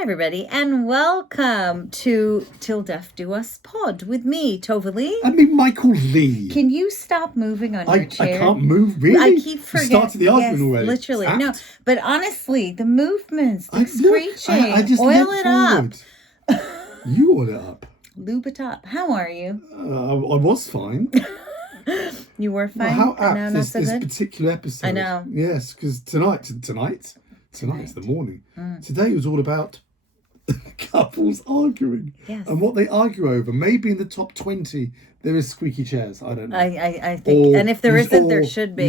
Hi, everybody, and welcome to Till Death Do Us Pod with me, Tova Lee. I mean, Michael Lee. Can you stop moving on your chair? I can't move, really? I keep forgetting. You started the argument already. Literally. No, but honestly, the movements, the screeching, I just oil it forward. up. You oil it up. Lube it up. How are you? I was fine. You were fine? Well, how apt no, this particular episode. I know. Yes, because tonight's the morning. Today was all about couples arguing. Yes. And what they argue over. Maybe in the top 20 there is squeaky chairs. I don't know. I think, and if there isn't, there should be.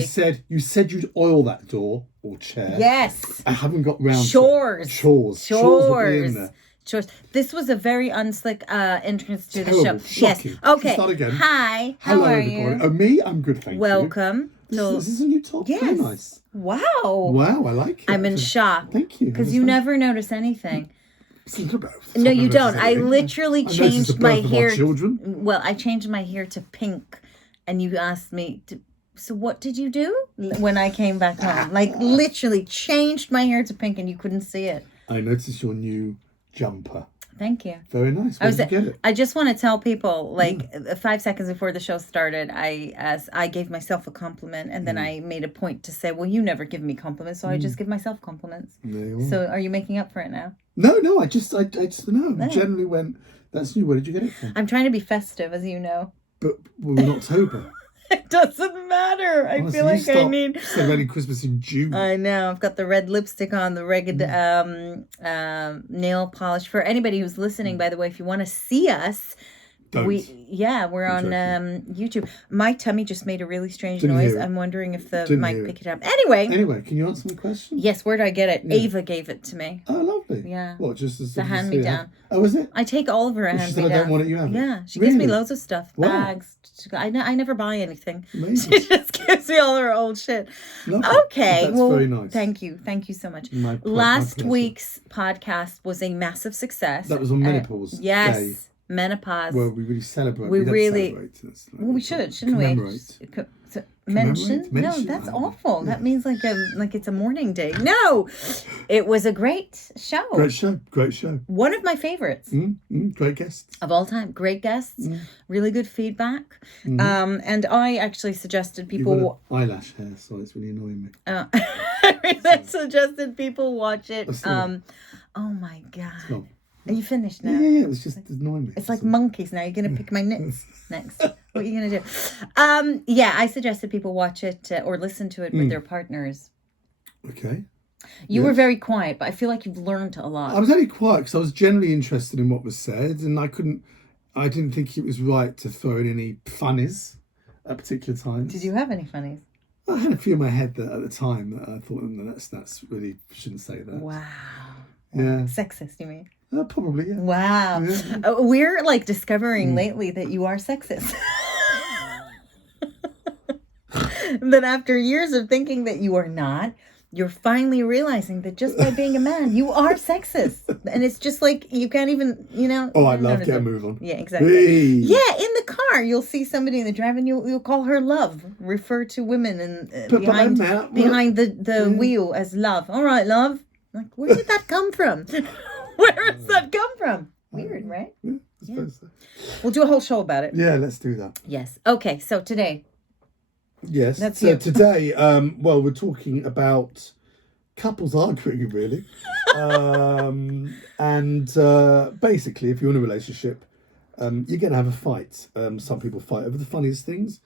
You said you'd oil that door or chair. Yes. I haven't got round Chores. to it. Chores will be in there. Chores. This was a very unslick entrance to the show. Shocking. Yes. Okay. Start again. Hi. Hello, How are everybody. you? Oh, me? I'm good, thank you. Welcome. This is a new top. Yes. Very nice. Wow. Wow, I like it. I'm in shock. Thank you. Because you never notice anything. Both. No, you don't. I literally changed my hair. Children. Well, I changed my hair to pink, and you asked me so what did you do when I came back home? Like literally changed my hair to pink, and you couldn't see it. I noticed your new jumper. Thank you. Very nice. Where did you get it? I just want to tell people, 5 seconds before the show started, I gave myself a compliment, and then I made a point to say, well, you never give me compliments, so I just give myself compliments. So are you making up for it now? No, I just no. Generally went, that's new. Where did you get it from? I'm trying to be festive, as you know. But we're in October. It doesn't matter. I Honestly, feel like I need celebrating Christmas in June. I know. I've got the red lipstick on, the ragged nail polish. For anybody who's listening, by the way, if you want to see us, we're on YouTube. My tummy just made a really strange noise. I'm wondering if the mic pick it up. Anyway, can you answer my question? Yes, where did I get it? Yeah. Ava gave it to me. Oh, lovely. Yeah. What, just as the hand-me-down. Oh, is it? I take all of her hand-me-down. She said, I don't want it, you have it. Yeah, she gives me loads of stuff, bags. I never buy anything. Amazing. She just gives me all her old shit. Lovely. Okay, That's very nice. Thank you so much. Last week's podcast was a massive success. That was on menopause. Yes. Day. Menopause. Well, we really celebrate. We should, shouldn't commemorate. we? Mention? No, that's awful. Yeah. That means like it's a mourning day. No, it was a great show. Great show. One of my favorites. Great guests of all time. Great guests. Really good feedback. And I actually suggested people. You've got eyelash hair, so it's really annoying me. I suggested people watch it. Oh my god. Are you finished now? Yeah. It's just annoying me. It's like monkeys now. You're going to pick my nits next. What are you going to do? I suggested people watch it or listen to it with their partners. Okay. You were very quiet, but I feel like you've learned a lot. I was only quiet because I was generally interested in what was said, and I didn't think it was right to throw in any funnies at particular times. Did you have any funnies? I had a few in my head that at the time that I thought, no, that's really, shouldn't say that. Wow. Yeah. Sexist, you mean? Probably, yeah. Wow. Yeah. We're discovering lately that you are sexist. That after years of thinking that you are not, you're finally realizing that just by being a man, you are sexist. And it's just you can't even, Oh, I love get a move on. Yeah, exactly. Hey. Yeah, in the car, you'll see somebody in the drive and you'll call her love. Refer to women and behind the wheel as love. All right, love. Like, where did that come from? Where does that come from? Weird, right? Yeah, I suppose so. We'll do a whole show about it. Yeah, let's do that. Yes. Okay, so today. Yes. Today, we're talking about couples arguing, really. And basically, if you're in a relationship, you're going to have a fight. Some people fight over the funniest things,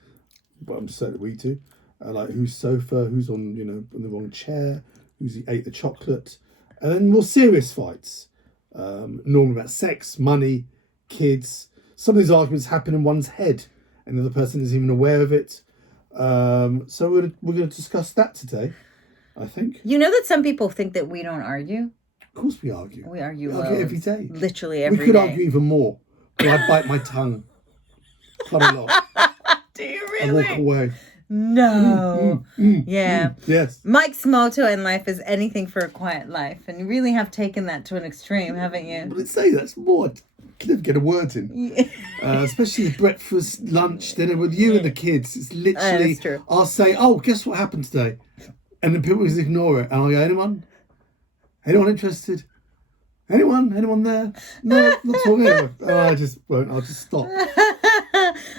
but I'm certain we do. Like whose sofa, who's on the wrong chair, who's ate the chocolate. And then more serious fights. Normally about sex, money, kids. Some of these arguments happen in one's head and the other person isn't even aware of it. So we're going to discuss that today, I think. You know that some people think that we don't argue? Of course we argue. We argue every day. Literally every day. We could argue even more, but I bite my tongue quite a lot. Do you really? I walk away. No. Yeah. Yes. Mike's motto in life is anything for a quiet life. And you really have taken that to an extreme, haven't you? But let's say that's more. Can never get a word in. Yeah. Especially breakfast, lunch, dinner with you and the kids. It's literally, that's true. I'll say, oh, guess what happened today? And then people just ignore it. And I'll go, anyone interested? Anyone there? No, not talking anymore. Oh, I just won't. I'll just stop.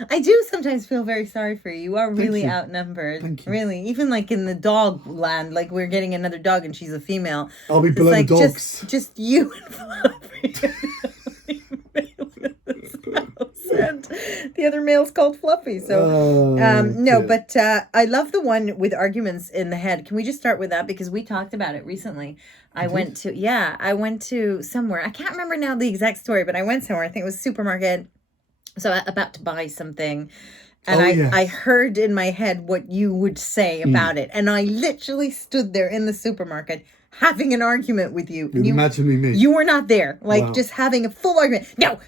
I do sometimes feel very sorry for you. You are really outnumbered. Thank you. Really. Even like in the dog land, like we're getting another dog and she's a female. I'll be below the dogs. Just you and Fluffy. And the other male's called Fluffy. So, but I love the one with arguments in the head. Can we just start with that? Because we talked about it recently. I went to somewhere. I can't remember now the exact story, but I went somewhere. I think it was a supermarket. So about to buy something. And I heard in my head what you would say about it. And I literally stood there in the supermarket having an argument with you. Imagine me. You were not there. Just having a full argument. No.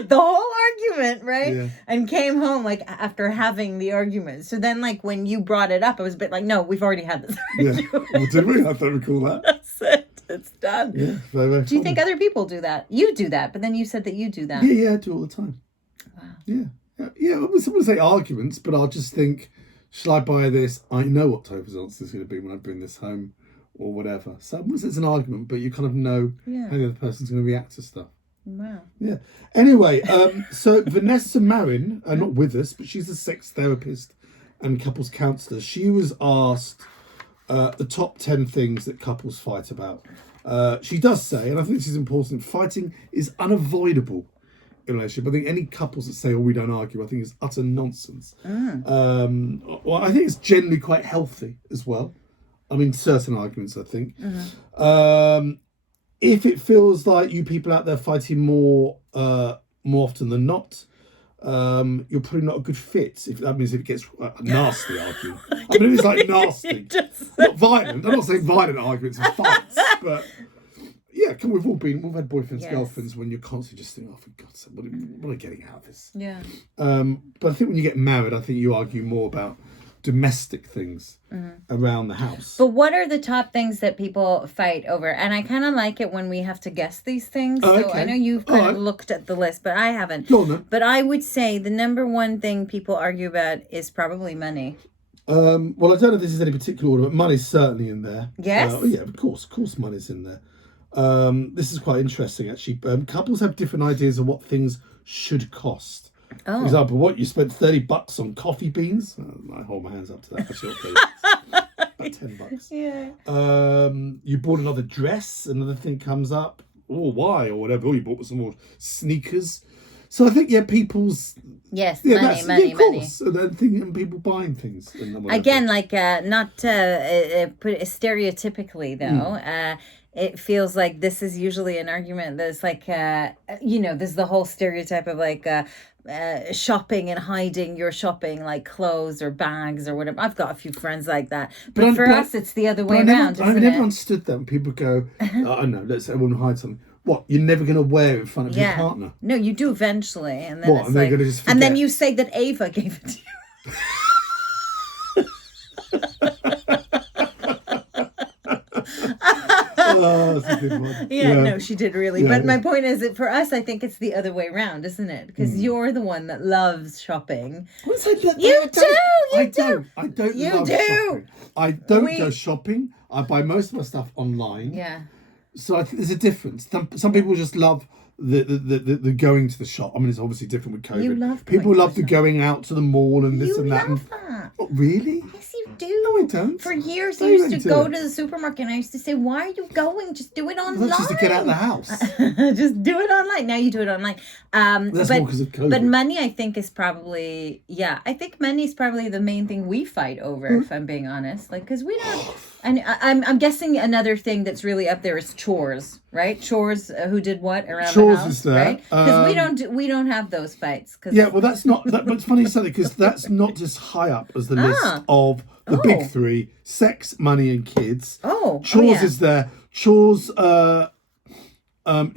The whole argument, right? Yeah. And came home after having the argument. So then when you brought it up, I was a bit like, no, we've already had this argument. Yeah. Well, did we? I don't recall that. That's it. It's done. Yeah, very, very do you think other people do that? You do that, but then you said that you do that. Yeah, I do all the time. Wow. Yeah. I wouldn't say arguments, but I'll just think, shall I buy this? I know what Topher's answer is going to be when I bring this home or whatever. So I wouldn't say it's an argument, but you kind of know how the other person's going to react to stuff. Wow. Yeah. Anyway, so Vanessa Marin, not with us, but she's a sex therapist and couples counsellor. She was asked the top 10 things that couples fight about. She does say, and I think this is important, fighting is unavoidable in a relationship. I think any couples that say, we don't argue, I think is utter nonsense. Well, I think it's generally quite healthy as well. I mean, certain arguments, I think. If it feels like you people out there fighting more often than not, you're probably not a good fit. If that means if it gets nasty arguing. I mean, it's nasty. Not violent. I'm not saying violent arguments and fights, but yeah, we've had boyfriends, girlfriends when you're constantly just thinking, oh, for God's sake, what are we getting out of this? Yeah. But I think when you get married, I think you argue more about domestic things around the house. But what are the top things that people fight over? And I kind of like it when we have to guess these things. So I know you've kind of looked at the list, but I haven't. Go on, then. But I would say the number one thing people argue about is probably money. Well, I don't know if this is any particular order, but money's certainly in there. Yes? Yeah, of course money's in there. This is quite interesting, actually. Couples have different ideas of what things should cost. For example, what you spent $30 on coffee beans? I hold my hands up to that. That's okay. About $10. Yeah. You bought another dress. Another thing comes up. Or why? Or whatever. Or you bought some more sneakers. So I think people's money. And then thinking people buying things. Again, not put it stereotypically though. It feels like this is usually an argument that's there's the whole stereotype of shopping and hiding your shopping, like clothes or bags or whatever. I've got a few friends like that. But for us, it's the other way around, I've never understood that when people go, I don't know, let's say I want to hide something. What, you're never going to wear it in front of your partner? No, you do eventually. And then and they're going to just forget. And then you say that Ava gave it to you. Oh, that's a good one. No, she did really. But my point is that for us, I think it's the other way around, isn't it? Because you're the one that loves shopping. You do. I don't love shopping. I don't go shopping. I buy most of my stuff online. Yeah. So I think there's a difference. Some people just love the going to the shop. I mean, it's obviously different with COVID. You love people love the going out to the mall and this and that. You love that. Not really? Yes, you do. No, I don't. For years, I used to go to the supermarket and I used to say, why are you going? Just do it online. Well, that's just to get out of the house. Just do it online. Now you do it online. That's more because of COVID. But money, I think, is probably, I think money is probably the main thing we fight over, if I'm being honest. Because we don't, and I'm guessing another thing that's really up there is chores, right? Chores, who did what around the house, is there. Right? Because we don't have those fights. Well, that's not, but it's funny you say that because that's not just high up as the list of the big three: sex, money, and kids. Chores is there. Chores is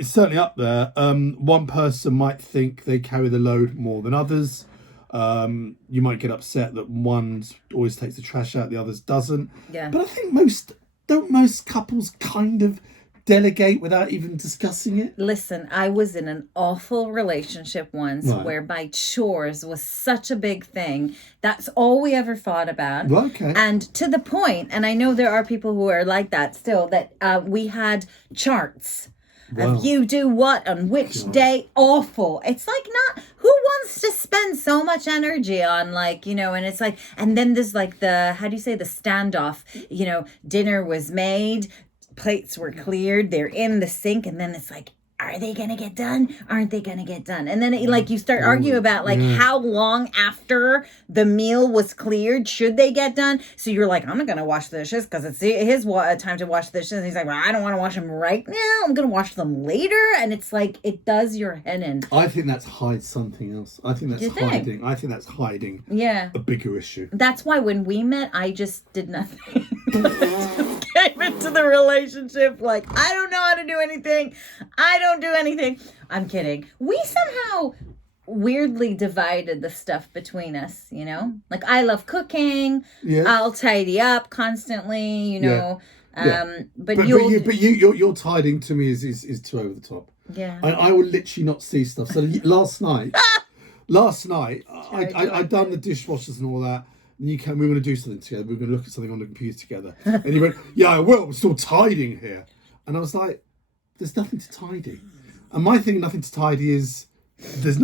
certainly up there. One person might think they carry the load more than others. You might get upset that one always takes the trash out, the others doesn't. Yeah. But I think most couples kind of delegate without even discussing it? Listen, I was in an awful relationship once whereby chores was such a big thing. That's all we ever thought about. Okay. And to the point, and I know there are people who are like that still, that we had charts. Of you do what on which day. Awful. It's like, not who wants to spend so much energy on, like, you know, and it's like, and then there's like the, how do you say, the standoff, you know, dinner was made, plates were cleared, they're in the sink, and then it's like, are they gonna get done? Aren't they gonna get done? And then like you start arguing about like how long after the meal was cleared should they get done. So you're like, I'm not gonna wash the dishes because it's his time to wash the dishes. And he's like, well, I don't want to wash them right now. I'm gonna wash them later. And it's like, it does your head in. I think that's hide something else. I think that's hiding. I think that's hiding. Yeah. A bigger issue. That's why when we met, I just did nothing. Came into the relationship like, I don't know how to do anything. I don't do anything. I'm kidding. We somehow weirdly divided the stuff between us, you know? Like, I love cooking. Yeah. I'll tidy up constantly, you know. Yeah. But your tidying to me is too over the top. Yeah. I will literally not see stuff. So last night I done the dishwashers and all that. And we were going to do something together. We were going to look at something on the computer together. And he went, yeah, I will. We're still tidying here. And I was like, there's nothing to tidy. And my thing, nothing to tidy is, there's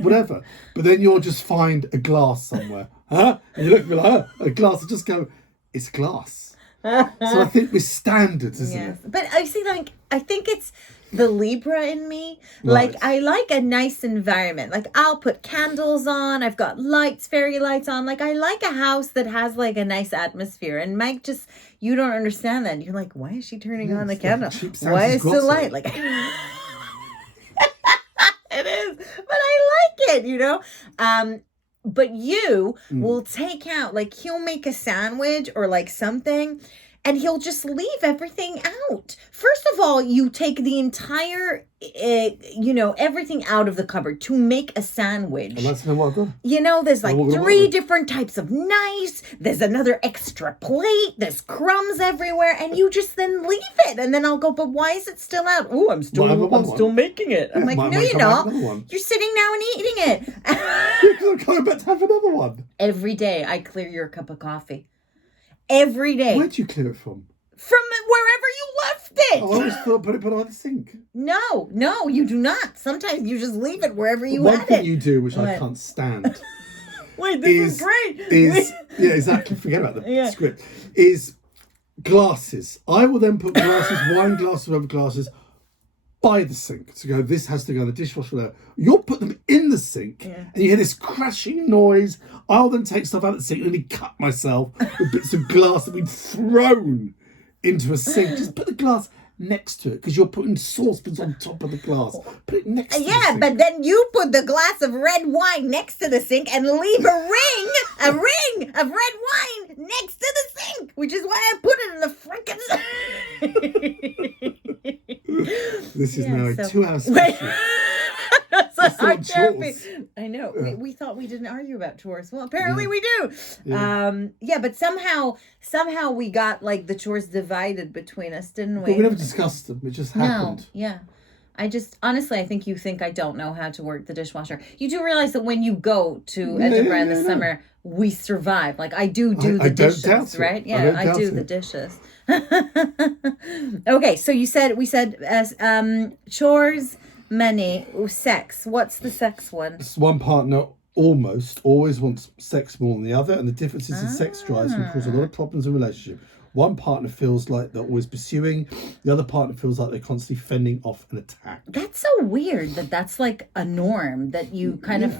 whatever. But then you'll just find a glass somewhere. Huh? And you look at me like, a glass. And just go, it's glass. So I think with standards, isn't it? But I see, like, I think it's the Libra in me. Right. Like, I like a nice environment. Like, I'll put candles on. I've got lights, fairy lights on. Like, I like a house that has, like, a nice atmosphere. And Mike just, you don't understand that. You're like, why is she turning on the candle? Why is the light? Like, it is. But I like it, you know? But you will take out, like, he'll make a sandwich or, like, something, and he'll just leave everything out. First of all, you take the entire, everything out of the cupboard to make a sandwich. And that's what I've done. You know, there's like 3 different types of knives. There's another extra plate. There's crumbs everywhere. And you just then leave it. And then I'll go, but why is it still out? Oh, I'm still making it. I'm like, no, you're not. You're sitting now and eating it. You're coming back to have another one. Every day I clear your cup of coffee. Every day. Where'd you clear it from? From wherever you left it. Oh, I always thought put it on the sink. No, you do not. Sometimes you just leave it wherever you had it. One thing you do, which I can't stand. Wait, this is great. Yeah, exactly. Forget about the script. Is glasses. I will then put glasses, wine glasses, whatever glasses, by the sink. So go, this has to go in the dishwasher there. You'll put them in the sink and you hear this crashing noise. I'll then take stuff out of the sink and cut myself with bits of glass that we'd thrown into a sink. Just put the glass next to it because you're putting saucepans on top of the glass. Put it next to the sink. But then you put the glass of red wine next to the sink and leave a ring of red wine next to the sink, which is why I put it in the freaking This is now a 2-hour special. I know. We thought we didn't argue about chores. Well, apparently we do. But somehow we got like the chores divided between us, didn't we? But we never discussed them. It just happened. No. Yeah. I think you think I don't know how to work the dishwasher. You do realize that when you go to Edinburgh in the summer, we survive. Like I do the dishes, right? Yeah, I do the dishes. Okay, so we said chores, money, sex. What's the sex one? One partner almost always wants sex more than the other, and the differences in sex drives can cause a lot of problems in a relationship. One partner feels like they're always pursuing. The other partner feels like they're constantly fending off an attack. That's so weird that's like a norm, that you kind of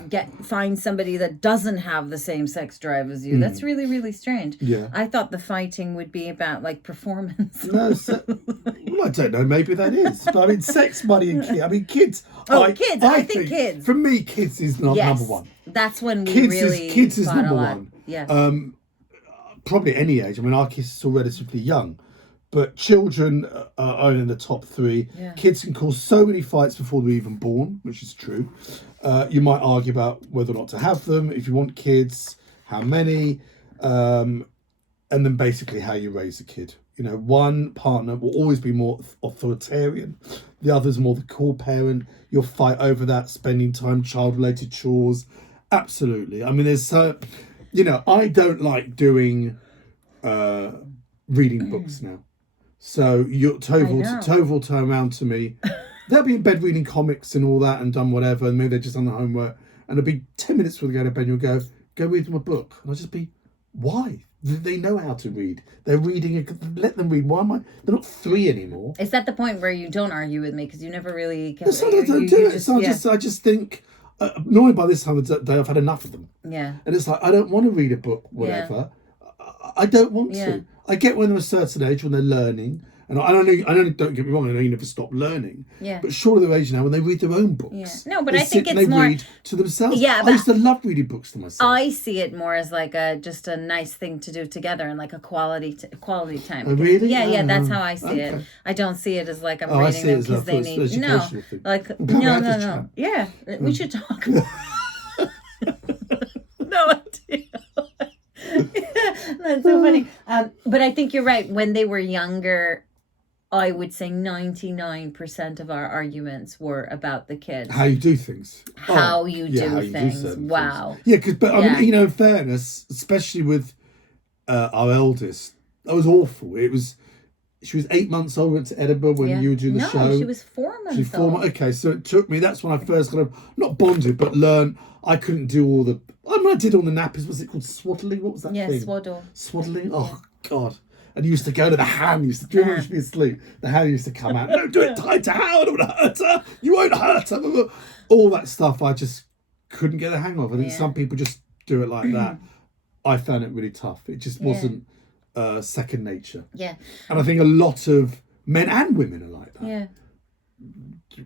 find somebody that doesn't have the same sex drive as you. That's really, really strange. Yeah. I thought the fighting would be about like performance. No, well, I don't know. Maybe that is. But I mean, sex, money, and kids. I mean, kids. Kids. I think kids. For me, kids is number one. That's when we kids is number one. Yeah. Probably any age. I mean, our kids are still relatively young, but children are in the top 3. Yeah. Kids can cause so many fights before they're even born, which is true. You might argue about whether or not to have them. If you want kids, how many, and then basically how you raise a kid. You know, one partner will always be more authoritarian. The other's more the cool parent. You'll fight over that, spending time, child-related chores. Absolutely. I mean, there's you know, I don't like doing reading books now. So Tove will turn around to me. They'll be in bed reading comics and all that and done whatever, and maybe they're just on the homework. And it'll be 10 minutes before they go to bed, and you'll go read them a book. And I'll just be, why? They know how to read. They're reading. Let them read. Why am I? They're not 3 anymore. Is that the point where you don't argue with me because you never really? Sometimes I don't do it. I just think. Normally by this time of the day, I've had enough of them. Yeah. And it's like I don't want to read a book, whatever. Yeah. I don't want to. I get when they're a certain age when they're learning. And I don't get me wrong, I know you never stop learning. Yeah. But surely they're age now when they read their own books. Yeah. No, but I think it's more... They read to themselves. Yeah, I used to love reading books to myself. I see it more as like just a nice thing to do together and like a quality time. Oh, really? Yeah, that's how I see it. I don't see it as like I'm reading them because they need... No, like, no. Yeah, we should talk more. No idea. That's so funny. But I think you're right. When they were younger... I would say 99% of our arguments were about the kids. How you do things. How you do things. Wow. Yeah, I mean, you know, in fairness, especially with our eldest, that was awful. She was 8 months old, went to Edinburgh when you were doing the show. No, she was 4 months old. Okay, so it took me, that's when I first kind of, not bonded, but learned I couldn't do all the, I did all the nappies. Was it called swaddling? What was that thing? Swaddle. Swaddling? Oh, God. And you used to go to the hand, used to do when she'd be asleep. The hand used to come out. No, do it tight to her. I don't want to hurt her. You won't hurt her. All that stuff I just couldn't get the hang of. I think some people just do it like that. I found it really tough. It just wasn't second nature. Yeah. And I think a lot of men and women are like that. Yeah.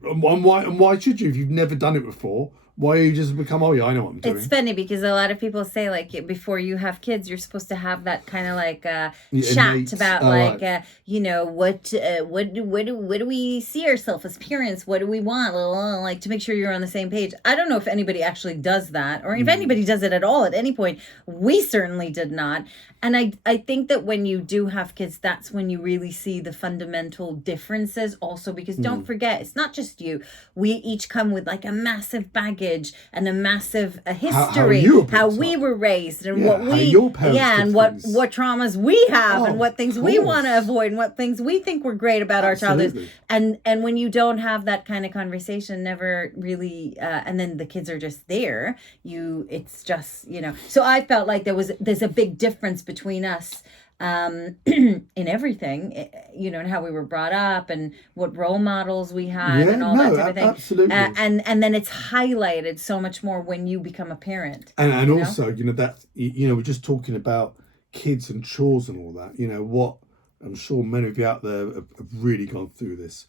And why should you? If you've never done it before, why you just become, I know what I'm doing. It's funny because a lot of people say like before you have kids, you're supposed to have that kind of like chat about you know, what do we see ourselves as parents? What do we want? Like to make sure you're on the same page. I don't know if anybody actually does that or if anybody does it at all at any point. We certainly did not. And I think that when you do have kids, that's when you really see the fundamental differences also because don't forget, it's not just you. We each come with like a massive baggage and a massive history, how we were raised and what we, and what traumas we have and what things we want to avoid and what things we think were great about our childhood. And when you don't have that kind of conversation, never really, and then the kids are just there, it's just, you know. So I felt like there's a big difference between us in everything, you know, and how we were brought up and what role models we had and all that type of thing. Absolutely. And then it's highlighted so much more when you become a parent. And also, you know, that, you know, we're just talking about kids and chores and all that, you know, what I'm sure many of you out there have really gone through this.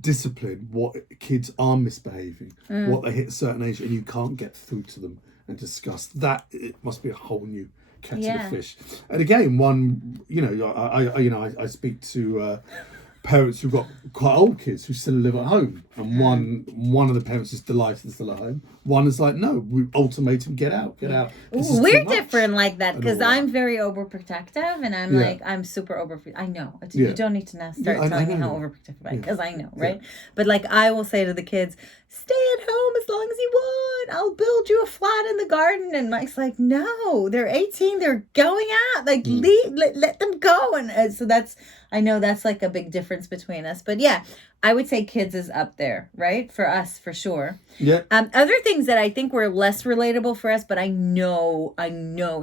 Discipline, what kids are misbehaving, what they hit a certain age and you can't get through to them and discuss that. It must be a whole new kettle of fish. And again, I speak to parents who've got quite old kids who still live at home, and one of the parents is delighted they're still at home. One is like, no, we ultimatum, get out. We're different like that because I'm very overprotective, and I'm like, I'm super overprotective. I know you don't need to now start telling me how overprotective I am because I know, right? But like I will say to the kids, stay at home as long as you want. I'll build you a flat in the garden. And Mike's like, no, they're 18. They're going out. Like, let them go. And so I know that's like a big difference between us. But yeah, I would say kids is up there, right? For us, for sure. Yeah. Other things that I think were less relatable for us, but I know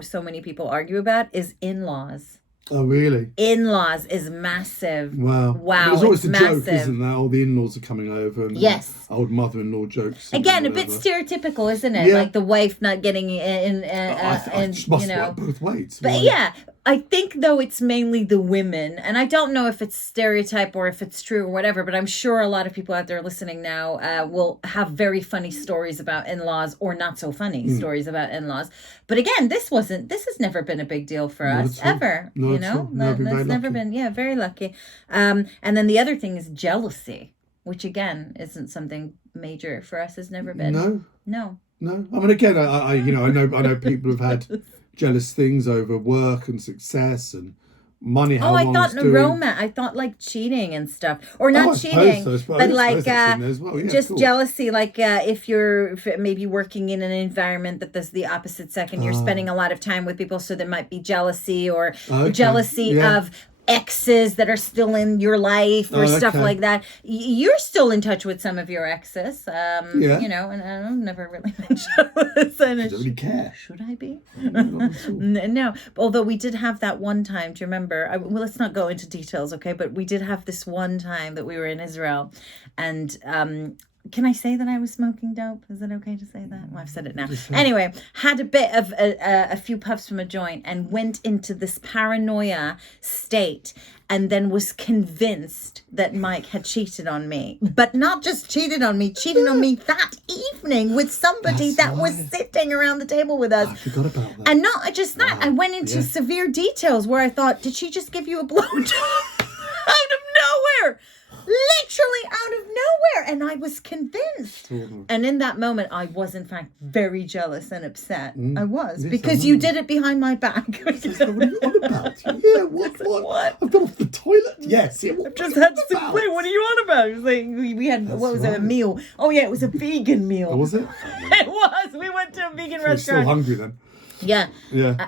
so many people argue about is in-laws. Oh, really? In-laws is massive. Wow. There's always the joke, isn't there? All the in-laws are coming over. And old mother-in-law jokes. Again, a bit stereotypical, isn't it? Yeah. Like the wife not getting in. I must work both ways. But yeah, I think though it's mainly the women, and I don't know if it's stereotype or if it's true or whatever, but I'm sure a lot of people out there listening now will have very funny stories about in-laws or not so funny stories about in-laws. But again, this has never been a big deal for us ever. You know, that's never been. Yeah, very lucky. And then the other thing is jealousy, which again isn't something major for us. Has never been. No. I mean, again, I know people have had jealous things over work and success, and money. How I long thought it's doing. romance. I thought like cheating and stuff, or not cheating, but like just jealousy. Like if you're maybe working in an environment that does the opposite sex, and you're spending a lot of time with people, so there might be jealousy or jealousy of exes that are still in your life or stuff like that. You're still in touch with some of your exes, you know, and I've never really been jealous. I don't really care. Should I be? No, although we did have that one time. Do you remember? Well, let's not go into details, okay? But we did have this one time that we were in Israel, and can I say that I was smoking dope? Is it okay to say that? Well, I've said it now. Anyway, had a bit of a few puffs from a joint and went into this paranoia state, and then was convinced that Mike had cheated on me. But not just cheated on me that evening with somebody that was sitting around the table with us. I forgot about that. And not just that, I went into severe details where I thought, did she just give you a blowjob out of nowhere? Literally out of nowhere, and I was convinced. And in that moment, I was in fact very jealous and upset. I was, because you did it behind my back. What are you on about? Yeah, what? I've got off the toilet. Yes, I've just had to play. What are you on about? It was like we had a meal? Oh yeah, it was a vegan meal. Oh, was it? It was. We went to a vegan restaurant. Still hungry then. Yeah.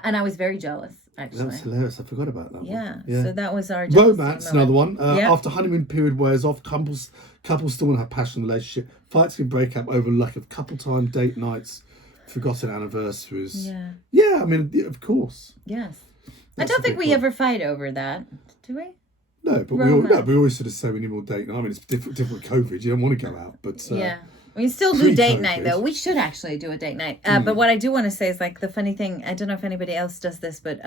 And I was very jealous. Actually. That's hilarious. I forgot about that. Yeah. So that was our romance. Another one. After honeymoon period wears off, couples still want to have passionate relationship. Fights can break up over lack of couple time, date nights, forgotten anniversaries. Yeah. I mean, of course. Yes. I don't think we ever fight over that, do we? No, but we always sort of say we need more date night. I mean, it's different with COVID. You don't want to go out, but we still do date night, though. We should actually do a date night. But what I do want to say is, like, the funny thing, I don't know if anybody else does this, but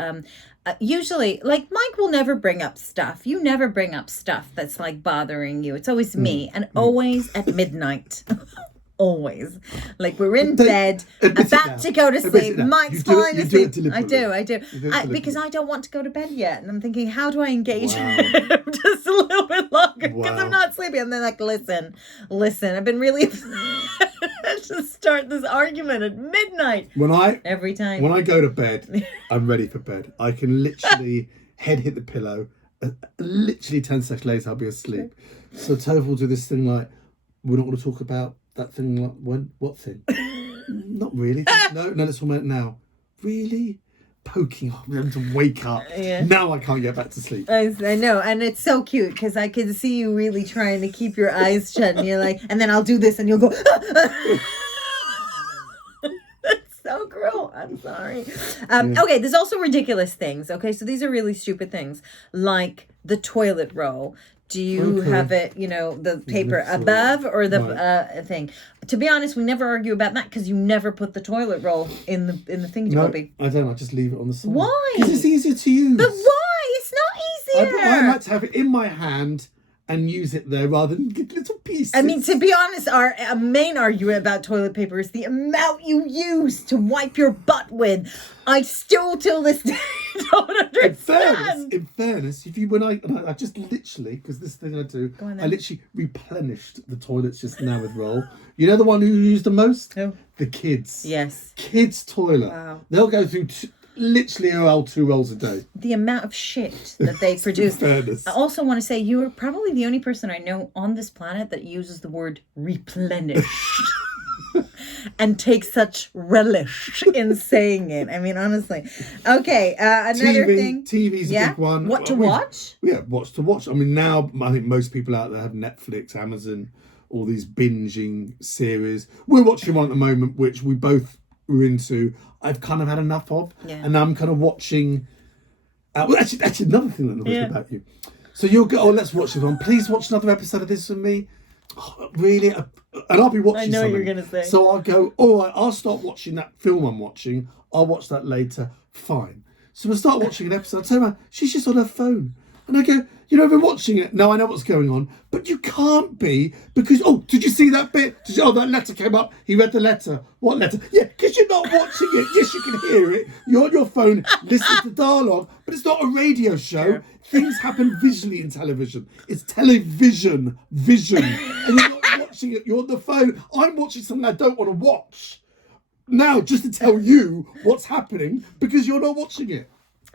usually, like, Mike will never bring up stuff. You never bring up stuff that's, like, bothering you. It's always me. And always at midnight. Always. Like, we're in bed, about to go to sleep. Mike's falling asleep. I do. Because I don't want to go to bed yet. And I'm thinking, how do I engage him just a little bit longer? Because I'm not sleepy. And they're like, listen. I've been really to start this argument at midnight. Every time. When I go to bed, I'm ready for bed. I can literally head hit the pillow. Literally 10 seconds later, I'll be asleep. So Toph will do this thing like, we're not going to talk about that thing, like, when? What thing? Not really. No, let's talk about it now. Really? Poking them to wake up. Now I can't get back to sleep. I know, and it's so cute because I can see you really trying to keep your eyes shut, and you're like, and then I'll do this, and you'll go. That's so cruel. I'm sorry. Okay, there's also ridiculous things. Okay, so these are really stupid things, like the toilet roll. Do you have it, you know, the paper above or the thing? To be honest, we never argue about that because you never put the toilet roll in the thingy. No, I don't. I just leave it on the side. Why? Because it's easier to use. But why? It's not easier. I like to have it in my hand and use it there rather than get little pieces. I mean, to be honest, our main argument about toilet paper is the amount you use to wipe your butt with. I still, till this day, don't understand. In fairness, I just literally, because this thing I do, I literally replenished the toilets just now with roll. You know the one who used the most? Who? The kids. Yes. Kids' toilet. Wow. They'll go through literally around 2 rolls a day. The amount of shit that they produce. I also want to say you are probably the only person I know on this planet that uses the word replenish and takes such relish in saying it. I mean, honestly. Okay, another thing. TV's a big one. What to watch? Yeah, what's to watch. I mean, now I think most people out there have Netflix, Amazon, all these binging series. We're watching one at the moment, which we both were into. I've kind of had enough of, and now I'm kind of watching. Actually, another thing that annoys me about you. So you'll go, let's watch this one. Please watch another episode of this with me. Oh, really? And I'll be watching. I know something. you're gonna say. So I'll go. All right, I'll start watching that film I'm watching. I'll watch that later. Fine. So we'll start watching an episode. I tell her, she's just on her phone, and I go, I've been watching it. No, I know what's going on, but you can't be because. Oh, did you see that bit? That letter came up. He read the letter. What letter? Yeah, because you're not watching it. Yes, you can hear it. You're on your phone, listening to dialogue, but it's not a radio show. Sure. Things happen visually in television. It's television, vision, and you're not watching it. You're on the phone. I'm watching something I don't want to watch. Now, just to tell you what's happening because you're not watching it.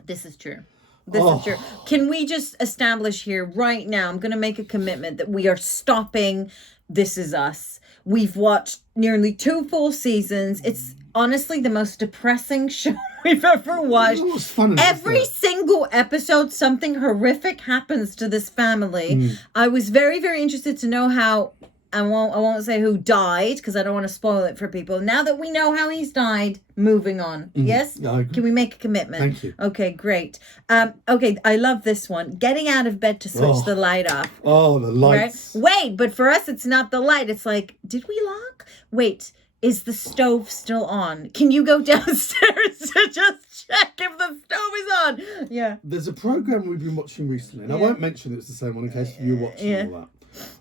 This is true. This is true. Can we just establish here right now, I'm going to make a commitment that we are stopping This Is Us. We've watched nearly 2 full seasons. It's honestly the most depressing show we've ever watched. It was fun, Every single episode, something horrific happens to this family. I was very, very interested to know how, I won't say who died, because I don't want to spoil it for people. Now that we know how he's died, moving on. Yes? Yeah, Can we make a commitment? Thank you. Okay, great. Okay, I love this one. Getting out of bed to switch the light off. Oh, the lights. Right? Wait, but for us, it's not the light. It's like, did we lock? Wait, is the stove still on? Can you go downstairs to just check if the stove is on? Yeah. There's a program we've been watching recently, and I won't mention it's the same one in case you're watching all that.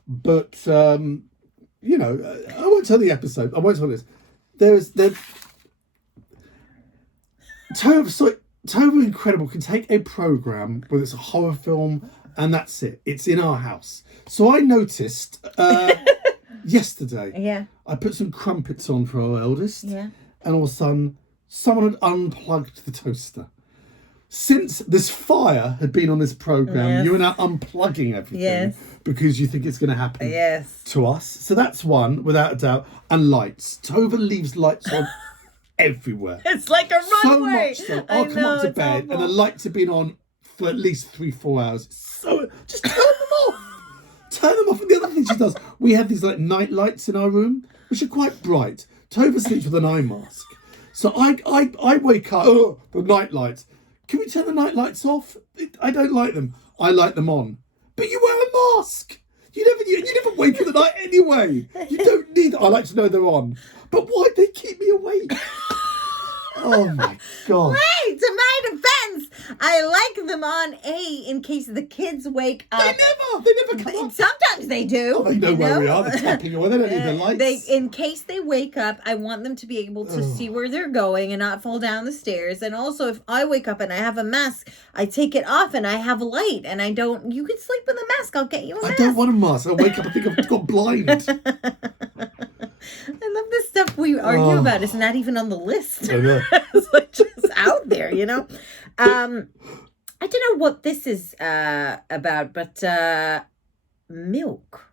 But, you know, I won't tell the episode. I won't tell this. Tova Incredible can take a program, whether it's a horror film, and that's it. It's in our house. So I noticed yesterday, I put some crumpets on for our eldest, and all of a sudden, someone had unplugged the toaster. Since this fire had been on this program, you are now unplugging everything because you think it's going to happen to us. So that's one, without a doubt. And lights. Tova leaves lights on everywhere. It's like a runway. So much so, I'll come up to bed and the lights have been on for at least 3-4 hours. So just turn them off. Turn them off. And the other thing she does, we have these like night lights in our room, which are quite bright. Tova sleeps with an eye mask. So I wake up, the night lights. Can we turn the night lights off? I don't like them. I like them on. But you wear a mask. You never wake in the night anyway. You don't need. I like to know they're on. But why'd they keep me awake? Oh my God. Wait, to my defense, I like them on in case the kids wake up. They never come up. Sometimes they do. Oh, they know where we are. They're tapping away. They don't need the lights. In case they wake up, I want them to be able to see where they're going and not fall down the stairs. And also, if I wake up and I have a mask, I take it off and I have light. And I don't. You can sleep with a mask. I'll get you a mask. I don't want a mask. I wake up and think I've got blind. I love the stuff we argue about. It's not even on the list. I know. It's like just out there, you know. I don't know what this is about, but milk.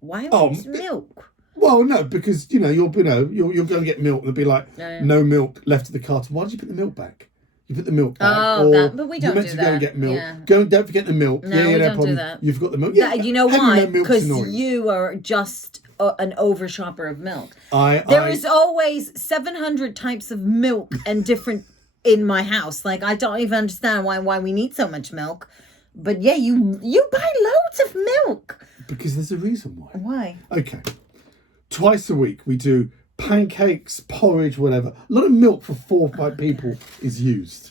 Why milk? Well, no, because you'll go and get milk and they'll be like, no milk left in the carton. Why did you put the milk back? You put the milk back. But we don't do that. You're meant to go and get milk. Yeah. Don't forget the milk. No, we don't do that. You've got the milk. Yeah, you know why? Because you are just an over shopper of milk. There is always 700 types of milk and different in my house. Like, I don't even understand why we need so much milk. But yeah, you buy loads of milk. Because there's a reason why. Why? Okay. Twice a week we do pancakes, porridge, whatever. A lot of milk for 4 or 5 people is used.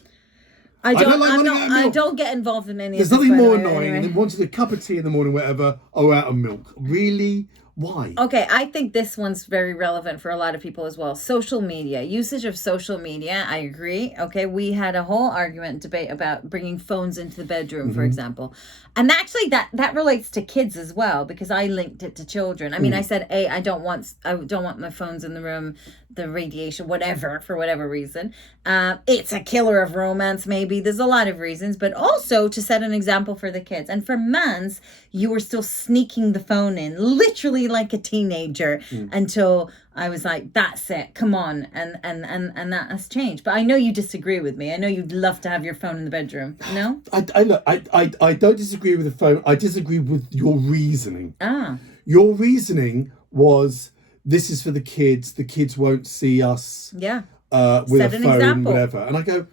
I don't get involved in any of this. There's nothing more annoying than wanting a cup of tea in the morning, whatever, out of milk. Really? Why? Okay, I think this one's very relevant for a lot of people as well. Social media. Usage of social media, I agree. Okay, we had a whole argument, debate about bringing phones into the bedroom, for example. And actually that relates to kids as well, because I linked it to children. I mean, I said, I don't want my phones in the room, the radiation, whatever, for whatever reason. It's a killer of romance, maybe. There's a lot of reasons, but also to set an example for the kids. And for mans, you were still sneaking the phone in, literally like a teenager, until I was like, that's it, come on. And that has changed. But I know you disagree with me. I know you'd love to have your phone in the bedroom. No? I don't disagree with the phone. I disagree with your reasoning. Your reasoning was, this is for the kids. The kids won't see us with a phone, whatever. And I go,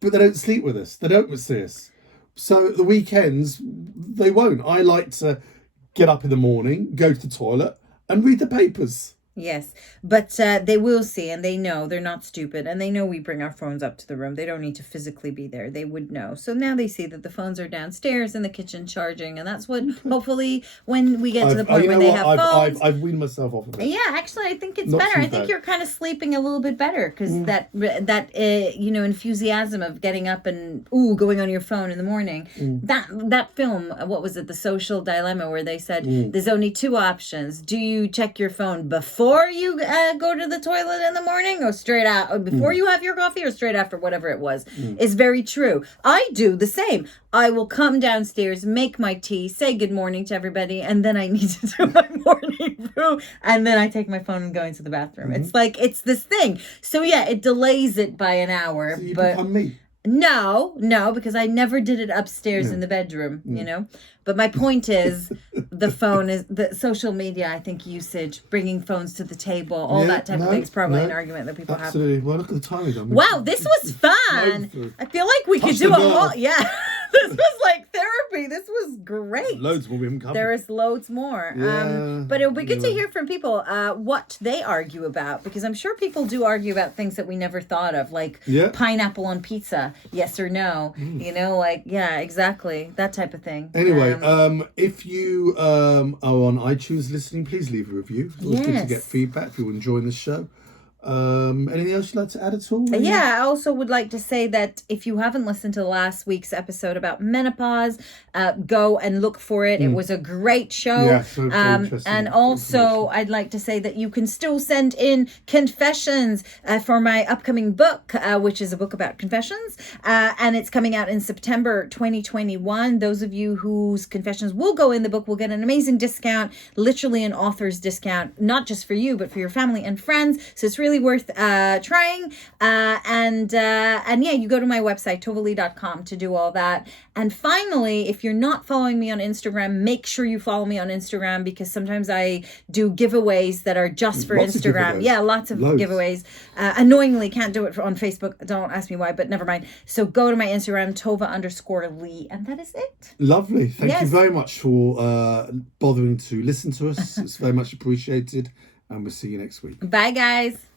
but they don't sleep with us. They don't see us. So the weekends, they won't. I like to get up in the morning, go to the toilet and read the papers. Yes, but they will see, and they know, they're not stupid, and they know we bring our phones up to the room. They don't need to physically be there. They would know. So now they see that the phones are downstairs in the kitchen charging, and that's what, hopefully, when we get to the point where they have phones. I've weaned myself off of it. Yeah, actually, I think it's better. I think you're kind of sleeping a little bit better, because that enthusiasm of getting up and, going on your phone in the morning. That film, what was it, The Social Dilemma, where they said, there's only 2 options. Do you check your phone before before you go to the toilet in the morning, or straight out, or before you have your coffee, or straight after, whatever it was, is very true. I do the same. I will come downstairs, make my tea, say good morning to everybody, and then I need to do my morning brew, and then I take my phone and go into the bathroom. It's like, it's this thing. So yeah, it delays it by an hour. So you become me. No, because I never did it upstairs in the bedroom, you know. But my point is, the social media, I think, usage, bringing phones to the table, all that type of thing is probably an argument that people absolutely. have. Well, look at the time again. Wow, this was fun. I feel like we could do a whole, this was like therapy. This was great. There's loads more we haven't covered. There is loads more. But it would be good to hear from people what they argue about, because I'm sure people do argue about things that we never thought of, like pineapple on pizza, yes or no. You know, like, yeah, exactly. That type of thing. Anyway, if you are on iTunes listening, please leave a review. It's always good to get feedback if you're enjoying the show. Anything else you'd like to add at all? Really? Yeah, I also would like to say that if you haven't listened to last week's episode about menopause, go and look for it. It was a great show. Yeah, so interesting. And also, I'd like to say that you can still send in confessions for my upcoming book, which is a book about confessions. And it's coming out in September 2021. Those of you whose confessions will go in the book will get an amazing discount, literally an author's discount, not just for you, but for your family and friends. So it's really worth trying. And yeah, you go to my website, tovali.com, to do all that. And finally, if you're not following me on Instagram, make sure you follow me on Instagram, because sometimes I do giveaways that are just for Instagram. Yeah, lots of giveaways. Annoyingly, can't do it on Facebook. Don't ask me why, but never mind. So go to my Instagram, Tova_Lee, and that is it. Lovely. Thank you very much for bothering to listen to us. It's very much appreciated. And we'll see you next week. Bye, guys.